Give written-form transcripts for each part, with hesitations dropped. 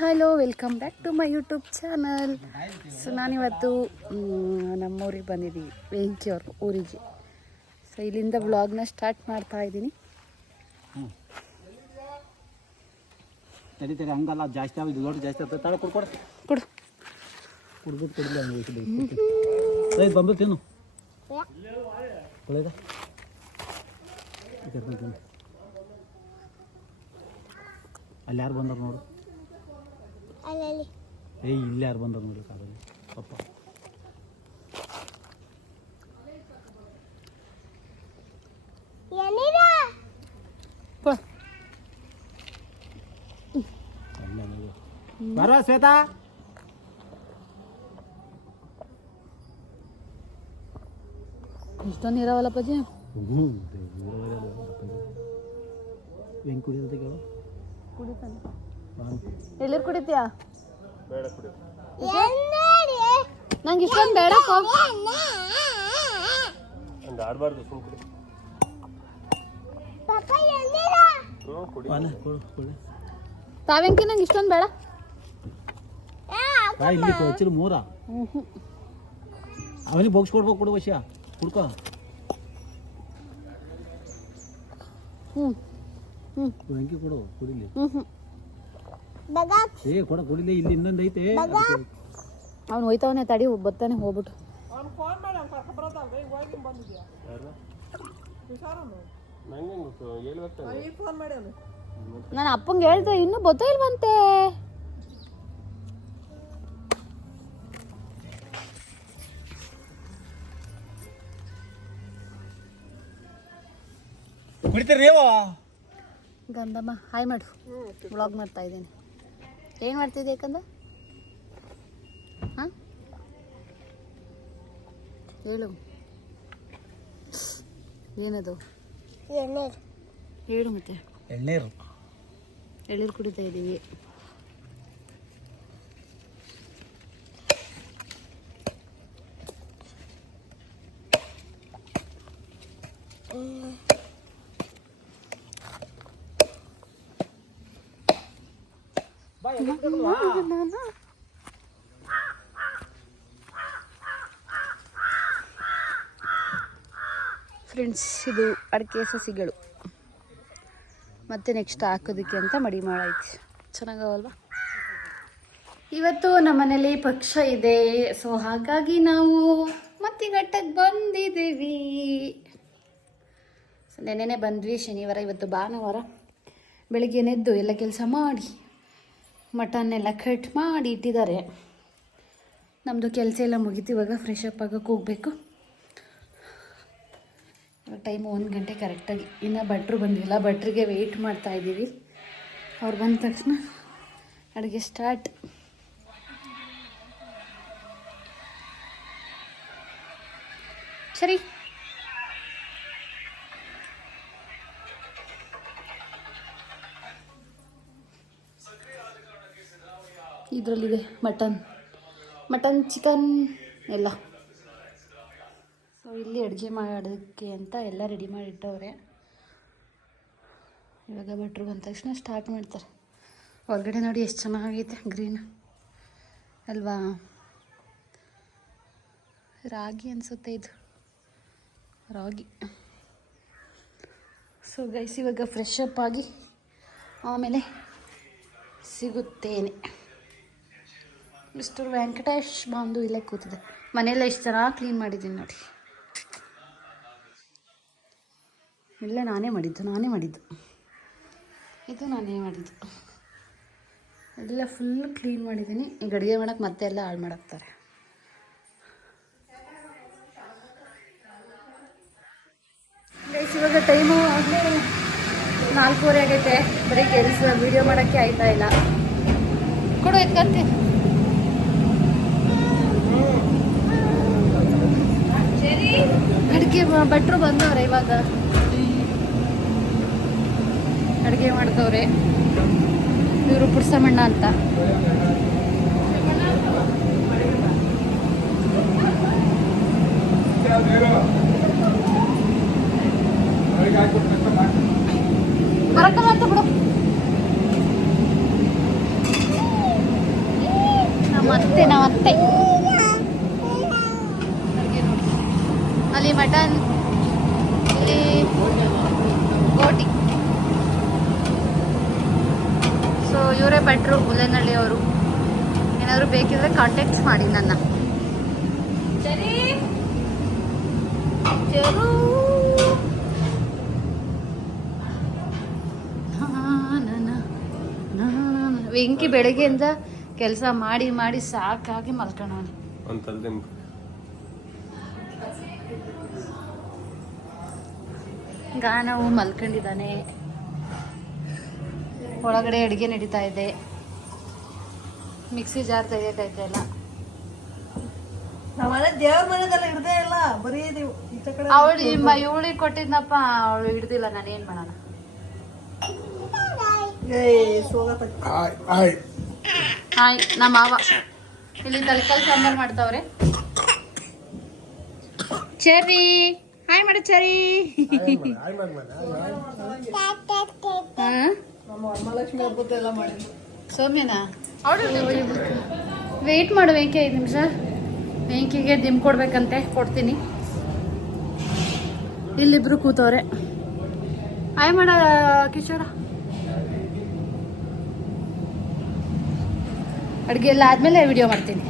Hello welcome back to my YouTube channel. So ನಾನಿವತ್ತು ನಮ್ಮೂರಿಗೆ ಬಂದಿದ್ದೀವಿ, ವೆಂಕಿಯವ್ರ ಊರಿಗೆ. ಸೊ ಇಲ್ಲಿಂದ ವ್ಲಾಗ್ನ ಸ್ಟಾರ್ಟ್ ಮಾಡ್ತಾ ಇದ್ದೀನಿ. ತಡಿ ಹಂಗಲ್ಲ, ಜಾಸ್ತಿ ಆಗಿದೆ, ಲೋಡ್ ಜಾಸ್ತಿ ಆಗ್ತದೆ. ತಾಳೆ ಕೊಡು ಕುಡ್ಬಿಟ್ಟು ಕೊಡಲಿ ಹಂಗೆ ಬಂದು ತಿನ್ನು ಒಳ್ಳೆದ. ಅಲ್ಲಿ ಯಾರು ಬಂದರು ನೋಡು, ಇಲ್ಲಿ ಯಾರು ಬಂದರು ನೋಡಿ ಕಾಲಲ್ಲಿ ಪಪ್ಪ. ಬರ ಶ್ವೇತಾ, ಇಷ್ಟೊಂದು ಇರಾವಲ್ಲಪ್ಪಾಜಿ. ಹೆಂಗೆ ಕುಡಿಯೋದು ಕೇಳು. ಕುಡಿತಾನೆ ಎಲ್ಲರೂ ಕುಡಿತೀಯಾ? ನಂಗೆ ಇಷ್ಟೊಂದು ಬೇಡ. ತಾವೆಂಕಿ ನಂಗೆ ಇಷ್ಟೊಂದು ಬೇಡ. ಇಲ್ಲಿ ಕೊಚ್ಚಲು ಮೂರ ಅವನಿಗೆ ಬಗ್ಸ್ಕೊಡ್ಬೇಕು, ಕೊಡು ವಿಷಯ ಕುಡ್ಕೊ. ವೆಂಕಿ ಕೊಡು ಕುಡಿಲಿ. ಕೊಡ ಕುಡಿಲಿ, ಇಲ್ಲಿ ಇನ್ನೊಂದು ಐತೆ. ಅವ್ನು ಹೋಯ್ತವನೇ, ತಡಿ ಬರ್ತಾನೆ ಹೋಗ್ಬಿಟ್ಟು. ನಾನು ಅಪ್ಪಂಗೆ ಹೇಳ್ದೆ, ಇನ್ನೂ ಬತ್ತೋ ಇಲ್ವಂತೆ. ಗಂಧಮ್ಮ ಹಾಯ್ ಮಾಡು, ವ್ಲಾಗ್ ಮಾಡ್ತಾ ಇದ್ದೀನಿ. ಏನು ಮಾಡ್ತಿದ್ದೆ ಯಾಕಂದ್ರೆ? ಹಾಂ ಹೇಳು, ಏನದು? ಹೇಳು ಮತ್ತೆ. ಎಳ್ಳೀರು ಕುಡಿತಾ ಇದ್ದೀವಿ. ಫ್ರೆಂಡ್ಸ್, ಇದು ಅಡಿಕೆ ಸಸಿಗಳು ಮತ್ತೆ ನೆಕ್ಸ್ಟ್ ಹಾಕೋದಕ್ಕೆ ಅಂತ ಮಡಿ ಮಾಡೈತಿ. ಚೆನ್ನಾಗವಲ್ವಾ? ಇವತ್ತು ನಮ್ಮನೇಲಿ ಪಕ್ಷ ಇದೆ, ಸೊ ಹಾಗಾಗಿ ನಾವು ಮತ್ತಿಘಟ್ಟಕ್ಕೆ ಬಂದಿದ್ದೀವಿ. ಸೊ ನೆನ್ನೆನೇ ಬಂದ್ವಿ, ಶನಿವಾರ, ಇವತ್ತು ಭಾನುವಾರ. ಬೆಳಿಗ್ಗೆ ಎದ್ದು ಎಲ್ಲ ಕೆಲಸ ಮಾಡಿ ಮಟನ್ನೆಲ್ಲ ಕಟ್ ಮಾಡಿ ಇಟ್ಟಿದ್ದಾರೆ. ನಮ್ಮದು ಕೆಲಸ ಎಲ್ಲ ಮುಗೀತು. ಇವಾಗ ಫ್ರೆಶ್ ಅಪ್ ಆಗೋಕ್ಕೆ ಹೋಗಬೇಕು. ಇವಾಗ ಟೈಮು 1 ಗಂಟೆ ಕರೆಕ್ಟಾಗಿ. ಇನ್ನು ಭಟ್ರು ಬಂದಿಲ್ಲ, ಭಟ್ರಿಗೆ ವೆಯ್ಟ್ ಮಾಡ್ತಾಯಿದ್ದೀವಿ. ಅವ್ರು ಬಂದ ತಕ್ಷಣ ಅಡುಗೆ ಸ್ಟಾರ್ಟ್. ಸರಿ, ಇದರಲ್ಲಿದೆ ಮಟನ್ ಚಿಕನ್ ಎಲ್ಲ. ಸೊ ಇಲ್ಲಿ ಅಡುಗೆ ಮಾಡೋದಕ್ಕೆ ಅಂತ ಎಲ್ಲ ರೆಡಿ ಮಾಡಿಟ್ಟವ್ರೆ. ಇವಾಗ ಭಟ್ರು ಬಂದ ತಕ್ಷಣ ಸ್ಟಾರ್ಟ್ ಮಾಡ್ತಾರೆ. ಹೊರಗಡೆ ನೋಡಿ ಎಷ್ಟು ಚೆನ್ನಾಗೈತೆ, ಗ್ರೀನ್ ಅಲ್ವಾ? ರಾಗಿ ಅನಿಸುತ್ತೆ, ಇದು ರಾಗಿ. ಸೊ ಗೈಸ್, ಇವಾಗ ಫ್ರೆಶ್ ಅಪ್ ಆಗಿ ಆಮೇಲೆ ಸಿಗುತ್ತೇನೆ. ಮಿಸ್ಟರ್ ವೆಂಕಟೇಶ್ ಬಾಂದು ಇಲ್ಲೇ ಕೂತಿದೆ. ಮನೆಯೆಲ್ಲ ಎಷ್ಟು ಚೆನ್ನಾಗಿ ಕ್ಲೀನ್ ಮಾಡಿದ್ದೀನಿ ನೋಡಿ. ಇಲ್ಲೇ ನಾನೇ ಮಾಡಿದ್ದು ಇದು ನಾನೇ ಮಾಡಿದ್ದು. ಎಲ್ಲ ಫುಲ್ ಕ್ಲೀನ್ ಮಾಡಿದ್ದೀನಿ. ಈಗ ಅಡುಗೆ ಮಾಡೋಕ್ಕೆ ಮತ್ತೆ ಎಲ್ಲ ಹಾಳು ಮಾಡಾಕ್ತಾರೆ. ಗೈಸ್, ಇವಾಗ ಟೈಮು ಆಗಲೇ 4:15 ಆಗೈತೆ. ಬರೀ ಕೆಲಸ, ವೀಡಿಯೋ ಮಾಡೋಕ್ಕೆ ಆಯ್ತಾ ಇಲ್ಲ. ಕೊಡು ಎತ್ಕಂತೆ. ಅಡುಗೆ ಭಟ್ರು ಬಂದವ್ರೆ, ಇವಾಗ ಅಡುಗೆ ಮಾಡ್ತವ್ರೆ. ಇವರು ಪುಡ್ಸಮಣ್ಣ ಅಂತ. ಬರಕಲ್ಲ ಅಂತ ಬಿಡು. ಅತ್ತೆ ನಾವು ಅತ್ತೆ. ಅಲ್ಲಿ ಮಟನ್, ಇಲ್ಲಿ ಗೋಟಿ. ಸೊ ಇವರೇ ಭಟ್ರು ಮುಲ್ಲೇನಹಳ್ಳಿ ಅವರು. ಏನಾದರೂ ಬೇಕಿದ್ರೆ ಕಾಂಟ್ಯಾಕ್ಟ್ ಮಾಡಿ ನನ್ನ. ಸರಿ ವೆಂಕಿ ಬೆಳಗ್ಗೆಯಿಂದ ಕೆಲಸ ಮಾಡಿ ಮಾಡಿ ಸಾಕಾಗಿ ಮಲ್ಕೊಂಡವನೆ. ಗಾನವು ಮಲ್ಕೊಂಡಿದ್ದಾನೆ. ಒಳಗಡೆ ಅಡುಗೆ ನಡೀತಾ ಇದೆ. ಮಿಕ್ಸಿ ಜಾರ್ ತೆಗಿಯಕೈತೆ ಇಲ್ಲ. ದೇವ್ರ ಮನೆದೆಲ್ಲ ಹಿಡ್ದೇ ಇಲ್ಲ, ಬರೀ ಅವಳು ಇವಳಿಗೆ ಕೊಟ್ಟಿದ್ನಪ್ಪ, ಅವಳು ಹಿಡ್ದಿಲ್ಲ. ನಾನು ಏನ್ ಮಾಡೋಣ? ಹಾಯ್ ನಮ್ಮ ಮಾವ ಇಲ್ಲಿ ತರಕಾರಿ ಸಾಂಬಾರು ಮಾಡ್ತಾವ್ರೆ. ಚೆರಿ ಹಾಯ್ ಮಾಡಿ ಚೆರಿ. ವರಮಹಾಲಕ್ಷ್ಮಿ ಹಬ್ಬದೆಲ್ಲ ಮಾಡಿದ್ರು. ಸೌಮ್ಯನಾ ವೆಯ್ಟ್ ಮಾಡು ವೆಂಕಿ 5 ನಿಮಿಷ. ವೆಂಕಿಗೆ ದಿಮ್ ಕೊಡ್ಬೇಕಂತೆ, ಕೊಡ್ತೀನಿ. ಇಲ್ಲಿಬ್ರು ಕೂತವ್ರೆ. ಹಾಯ್ ಮಾಡ ಕಿಶೋರ. ಅಡುಗೆ ಎಲ್ಲ ಆದಮೇಲೆ ವಿಡಿಯೋ ಮಾಡ್ತೀನಿ.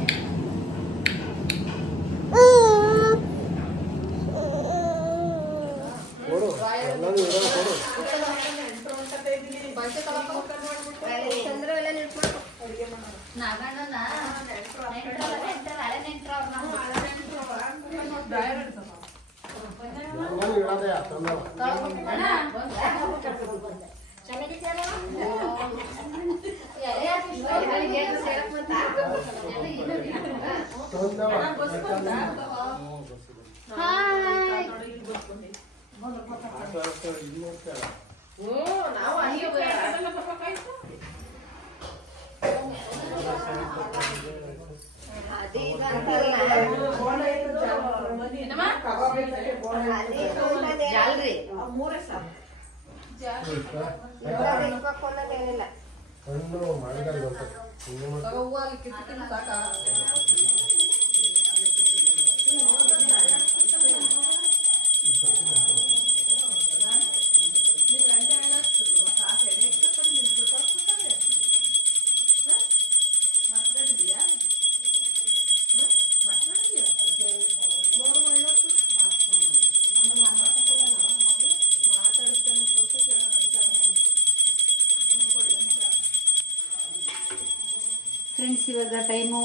ಫ್ರೆಂಡ್ಸ್, ಇವಾಗ ಟೈಮು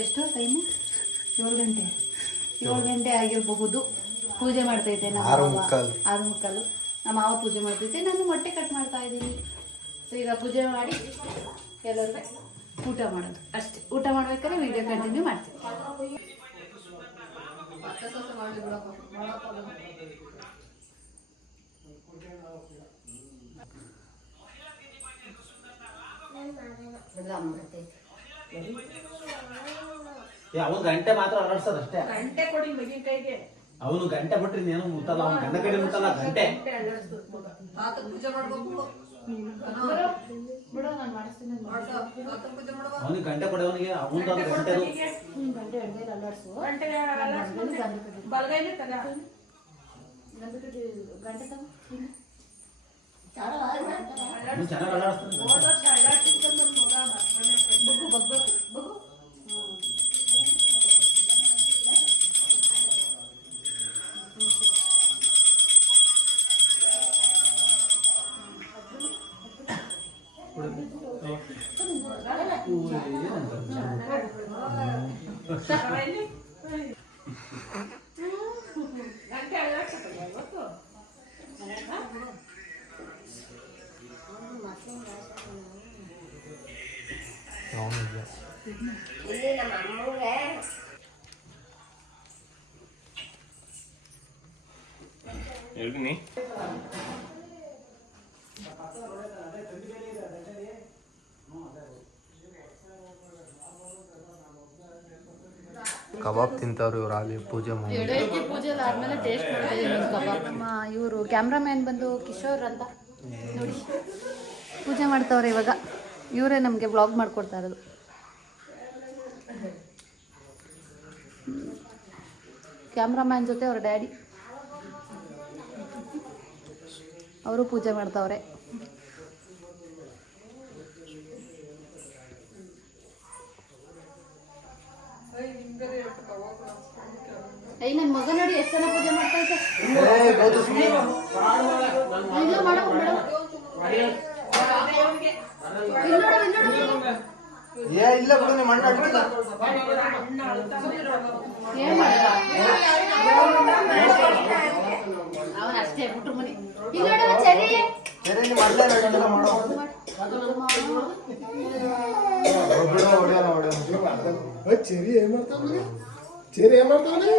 ಎಷ್ಟು? 7 ಗಂಟೆ. 7 ಗಂಟೆ ಆಗಿರಬಹುದು. ಪೂಜೆ ಮಾಡ್ತೈತೆ ನಮ್ಮ 6:15. ನಮ್ಮ ಮಾವ ಪೂಜೆ ಮಾಡ್ತೈತೆ, ನಾನು ಮೊಟ್ಟೆ ಕಟ್ ಮಾಡ್ತಾ ಇದ್ದೀನಿ. ಸೊ ಈಗ ಪೂಜೆ ಮಾಡಿ ಎಲ್ಲರಿಗೂ ಊಟ ಮಾಡೋದು ಅಷ್ಟೇ. ಊಟ ಮಾಡ್ಬೇಕಾದ್ರೆ ವಿಡಿಯೋ ಕಂಟಿನ್ಯೂ ಮಾಡ್ತೀನಿ. ಅವನು ಗಂಟೆ ಮಾತ್ರ ಅಲರ್ಸೋದು ಅಷ್ಟೇ. ಗಂಟೆ ಕೊಡಿ ಮಗಿನ ಕೈಗೆ. ಅವನು ಗಂಟೆ ಬಿಟ್ರಿ ನೀನು ಮುಟ್ಟಲ್ಲ. ಅವನು ಗಂಡ ಕಡೆ ಮುಟ್ಟಲ್ಲ, ಗಂಟೆ. ಪೂಜೆ ಮಾಡ್ಬೇಕು. ಅವನಿಗೆ ಗಂಟೆ ಕೊಡಿ. ಅವನಿಗೆ ಅವನು ಗಂಟೆ ಬಲಗೈಲಿ ತಗ. ಚೆನ್ನಾಗಿ ಅಲ್ಲಾಡಿಸ್ತಾನೆ. ಹೇಳ್ತೀನಿ. ಕಬಾಬ್ ತಿಂತವ್ರು ಇವ್ರು ಅಲ್ಲಿ ಪೂಜೆ ಮಾಡಿ. ಪೂಜೆ ಆದ್ಮೇಲೆ ಟೇಸ್ಟ್ ಮಾಡ್ತೀವಿ ಕಬಾಬ್. ನಮ್ಮ ಇವರು ಕ್ಯಾಮ್ರಾಮ್ಯಾನ್ ಬಂದು ಕಿಶೋರ್ ಅಂತ ನೋಡಿ ಪೂಜೆ ಮಾಡ್ತಾವ್ರೆ ಇವಾಗ. ಇವರೇ ನಮಗೆ ವ್ಲಾಗ್ ಮಾಡ್ಕೊಡ್ತಾ ಇರೋದು. ಕ್ಯಾಮ್ರಾಮ್ಯಾನ್ ಜೊತೆ ಅವ್ರ ಡ್ಯಾಡಿ ಅವರು ಪೂಜೆ ಮಾಡ್ತಾವ್ರೆ. ಐ ನನ್ನ ಮಗ ನೋಡಿ ಎಷ್ಟು ಜನ ಪೂಜೆ ಮಾಡ್ತಾ ಇದ್ದೆ. ಇಲ್ಲ ಮಾಡೋ ಇಲ್ಲ ಬಿಡು ನಿಮ್ಮ ಅಣ್ಣ ಅಡ್ಡಿಲ್ಲ. ಅವನ ಅಷ್ಟೇ ಬಿಟ್ರು ಮನಿ. ಇಲ್ಲ ನೋಡವ ಚರಿ ಸರಿ ನಿಮ್ಮ ಅಣ್ಣ ಅಡ್ಡಿಲ್ಲ ಮಾಡೋ. ಚೆರಿ ಏನ್ ಮಾಡ್ತಾವನೆ? ಚೆರಿ ಏನ್ ಮಾಡ್ತಾವನೆ?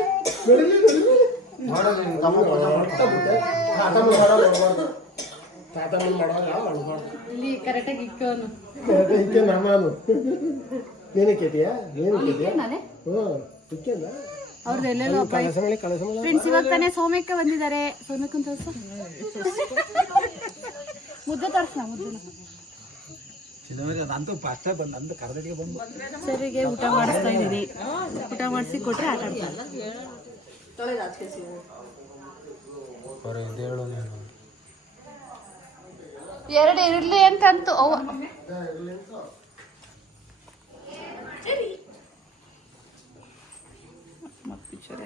ಬೆಳಿಲಿ ಬೆಳಿಲಿ ಮಾಡೋದು ನಿಮ್ಮ ತಮ್ಮ ಪೂಜೆ ಮಾಡ್ತಾ ತಾತಮ್ಮನ ಮಾಡುವಾಗ ಅಳ್ಬಾರ್ದು. ಇಲ್ಲಿ ಕರೆಕ್ಟಾಗಿ ಇಕ್ಕೋನು ಇಕ್ಕೆ ನಾನು ನೀನು ಕೇತಿಯಾ? ನೀನು ಕೇತಿಯಾ? ನಾನೇ ಹ್ಞೂ ಇಕ್ಕೆಲ್ಲ ಅವ್ರದ್ದು ಎಲ್ಲೆಲ್ಲೋ ಕಳಸ ಮಾಡಿ ಫ್ರೆಂಡ್ಸ್. ಇವಾಗ ತಾನೇ ಸೌಮ್ಯಕ್ಕ ಬಂದಿದ್ದಾರೆ. ಸೌಮ್ಯಕ್ಕನ್ ತೋರ್ಸ ಮುದ್ದೆ ತೋರ್ಸಣ. ಮುದ್ದೆನ ಅಂತೂ ಫಸ್ಟ್ ಬಂದು ಅಂತ ಕರ್ದಡಿಗೆ ಬಂದು ಸರಿಗೆ ಊಟ ಮಾಡಿಸ್ತಾ ಇದ್ದೀನಿ. ಊಟ ಮಾಡಿಸಿ ಕೊಟ್ರೆ ಆಟ ಆಡ್ತಾರೆ. ಎರಡು ಇರಲಿ ಅಂತಂತು ಅವ್ವ.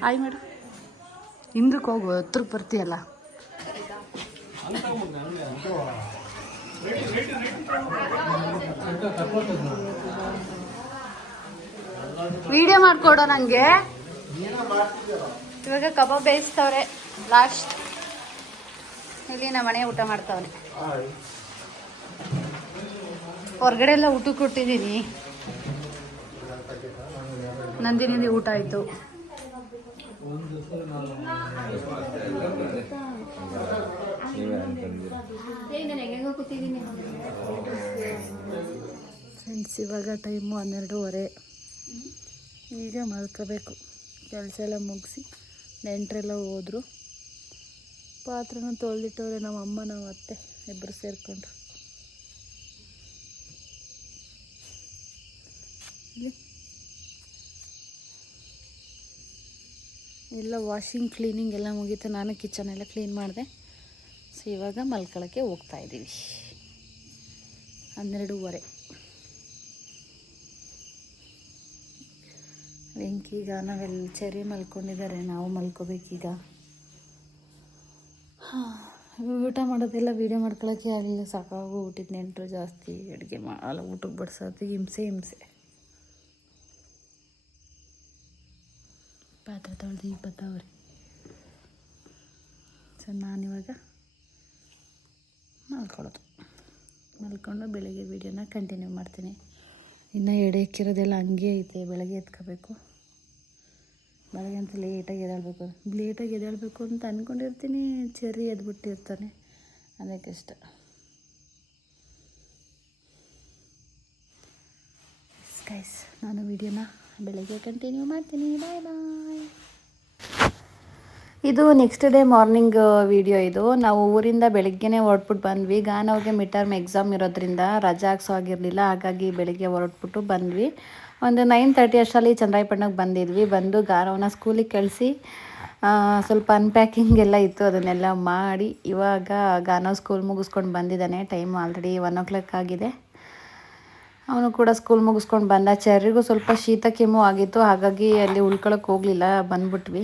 ಆಯ್ ಮೇಡಮ್ ಹಿಂದಕ್ಕೆ ಹೋಗು, ಹತ್ರಕ್ಕೆ ಬರ್ತೀಯಲ್ಲ. ವಿಡಿಯೋ ಮಾಡ್ಕೊಡೋ ನಂಗೆ. ಇವಾಗ ಕಬಾಬ್ ಬೇಯಿಸ್ತವ್ರೆ ಲಾಸ್ಟ್. ಇಲ್ಲಿ ನಮ್ಮ ಮನೆ ಊಟ ಮಾಡ್ತಾವ್ರೆ. ಹೊರಗಡೆ ಎಲ್ಲ ಊಟಕ್ಕೆ ಕೊಟ್ಟಿದ್ದೀನಿ. ನಂದಿನಿಂದ ಊಟ ಆಯಿತು. ಫ್ರೆಂಡ್ಸ್ ಇವಾಗ ಟೈಮು 12:30. ಈಗ ಮಲ್ಕೋಬೇಕು. ಕೆಲಸ ಎಲ್ಲ ಮುಗಿಸಿ ನೆಂಟರೆಲ್ಲ ಹೋದರು. ಪಾತ್ರೆನೂ ತೊಳೆದಿಟ್ಟವ್ರೆ ನಮ್ಮ ಅಮ್ಮ ನಾವು ಅತ್ತೆ ಇಬ್ಬರು ಸೇರಿಕೊಂಡು. ಎಲ್ಲ ವಾಷಿಂಗ್ ಕ್ಲೀನಿಂಗ್ ಎಲ್ಲ ಮುಗೀತು. ನಾನು ಕಿಚನ್ ಎಲ್ಲ ಕ್ಲೀನ್ ಮಾಡಿದೆ. ಸೊ ಇವಾಗ ಮಲ್ಕೊಳ್ಳೋಕ್ಕೆ ಹೋಗ್ತಾಯಿದ್ದೀವಿ. 12:30. ವೆಂಕೀಗ ನಾವೆಲ್ಲ ಚೆರಿ ಮಲ್ಕೊಂಡಿದ್ದಾರೆ. ನಾವು ಮಲ್ಕೋಬೇಕೀಗ. ಊಟ ಮಾಡೋದೆಲ್ಲ ವೀಡಿಯೋ ಮಾಡ್ಕೊಳ್ಳೋಕ್ಕೆ ಆಗಲಿಲ್ಲ. ಸಾಕಾಗೋಗ್ಬಿಟ್ಟಿದ್ದು. ನೆಂಟರು ಜಾಸ್ತಿ. ಅಡುಗೆ ಅಲ್ಲ ಊಟಕ್ಕೆ ಬಡಿಸೋದು ಹಿಂಸೆ. ಪಾತ್ರೆ ತೊಳೆದು ಈಗ ಬರ್ತಾವ್ರಿ. ಸೊ ನಾನಿವಾಗ ಮಲ್ಕೊಂಡು ಬೆಳಗ್ಗೆ ವೀಡಿಯೋನ ಕಂಟಿನ್ಯೂ ಮಾಡ್ತೀನಿ. ಇನ್ನು ಎಡೆಕ್ಕಿರೋದೆಲ್ಲ ಹಂಗೆ ಐತೆ. ಬೆಳಗ್ಗೆ ಎತ್ಕೋಬೇಕು. ಬೆಳಗ್ಗೆ ಅಂತ ಲೇಟಾಗಿ ಎದ್ದೇಳಬೇಕು ಅಂತ ಅಂದ್ಕೊಂಡಿರ್ತೀನಿ. ಚೆರಿ ಎದ್ಬಿಟ್ಟಿರ್ತಾನೆ. ಅದೇ ಕಷ್ಟ. ಗೈಸ್ ನಾನು ವೀಡಿಯೋನ ಬೆಳಗ್ಗೆ ಕಂಟಿನ್ಯೂ ಮಾಡ್ತೀನಿ. ಬಾಯ್ ಬಾಯ್. ಇದು ನೆಕ್ಸ್ಟ್ ಡೇ ಮಾರ್ನಿಂಗ್ ವಿಡಿಯೋ. ಇದು ನಾವು ಊರಿಂದ ಬೆಳಗ್ಗೆನೇ ಹೊರಟ್ಬಿಟ್ಟು ಬಂದ್ವಿ. ಗಾನವ್ಗೆ ಮಿಡ್ ಟರ್ಮ್ ಎಕ್ಸಾಮ್ ಇರೋದ್ರಿಂದ ರಜಾ ಹಾಕ್ಸೋ ಆಗಿರಲಿಲ್ಲ. ಹಾಗಾಗಿ ಬೆಳಗ್ಗೆ ಹೊರಟ್ಬಿಟ್ಟು ಬಂದ್ವಿ. ಒಂದು 9:30 ಅಷ್ಟರಲ್ಲಿ ಚಂದ್ರಾಯಪಟ್ಟಣಕ್ಕೆ ಬಂದಿದ್ವಿ. ಬಂದು ಗಾನವ್ನ ಸ್ಕೂಲಿಗೆ ಕಳಿಸಿ ಸ್ವಲ್ಪ ಅನ್ಪ್ಯಾಕಿಂಗ್ ಎಲ್ಲ ಇತ್ತು. ಅದನ್ನೆಲ್ಲ ಮಾಡಿ ಇವಾಗ ಗಾನವ್ ಸ್ಕೂಲ್ ಮುಗಿಸ್ಕೊಂಡು ಬಂದಿದ್ದಾನೆ. ಟೈಮ್ ಆಲ್ರೆಡಿ 1 o'clock ಆಗಿದೆ. ಅವನು ಕೂಡ ಸ್ಕೂಲ್ ಮುಗಿಸ್ಕೊಂಡು ಬಂದ. ಚೆರ್ರಿಗೂ ಸ್ವಲ್ಪ ಶೀತ ಕೆಮ್ಮು ಆಗಿತ್ತು. ಹಾಗಾಗಿ ಅಲ್ಲಿ ಉಳ್ಕೊಳಕ್ಕೆ ಹೋಗಲಿಲ್ಲ, ಬಂದ್ಬಿಟ್ವಿ.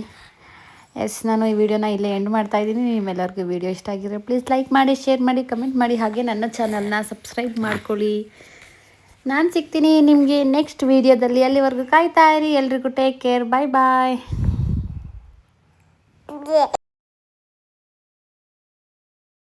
ಎಸ್, ನಾನು ಈ ವಿಡಿಯೋನ ಇಲ್ಲೇ ಎಂಡ್ ಮಾಡ್ತಾಯಿದ್ದೀನಿ. ನಿಮ್ಮೆಲ್ಲರಿಗೂ ವಿಡಿಯೋ ಇಷ್ಟ ಆಗಿರೋ ಪ್ಲೀಸ್ ಲೈಕ್ ಮಾಡಿ, ಶೇರ್ ಮಾಡಿ, ಕಮೆಂಟ್ ಮಾಡಿ. ಹಾಗೆ ನನ್ನ ಚಾನಲ್ನ ಸಬ್ಸ್ಕ್ರೈಬ್ ಮಾಡ್ಕೊಳ್ಳಿ. ನಾನು ಸಿಗ್ತೀನಿ ನಿಮಗೆ ನೆಕ್ಸ್ಟ್ ವೀಡಿಯೋದಲ್ಲಿ. ಅಲ್ಲಿವರೆಗೂ ಕಾಯ್ತಾ ಇರಿ. ಎಲ್ರಿಗೂ ಟೇಕ್ ಕೇರ್. ಬಾಯ್ ಬಾಯ್.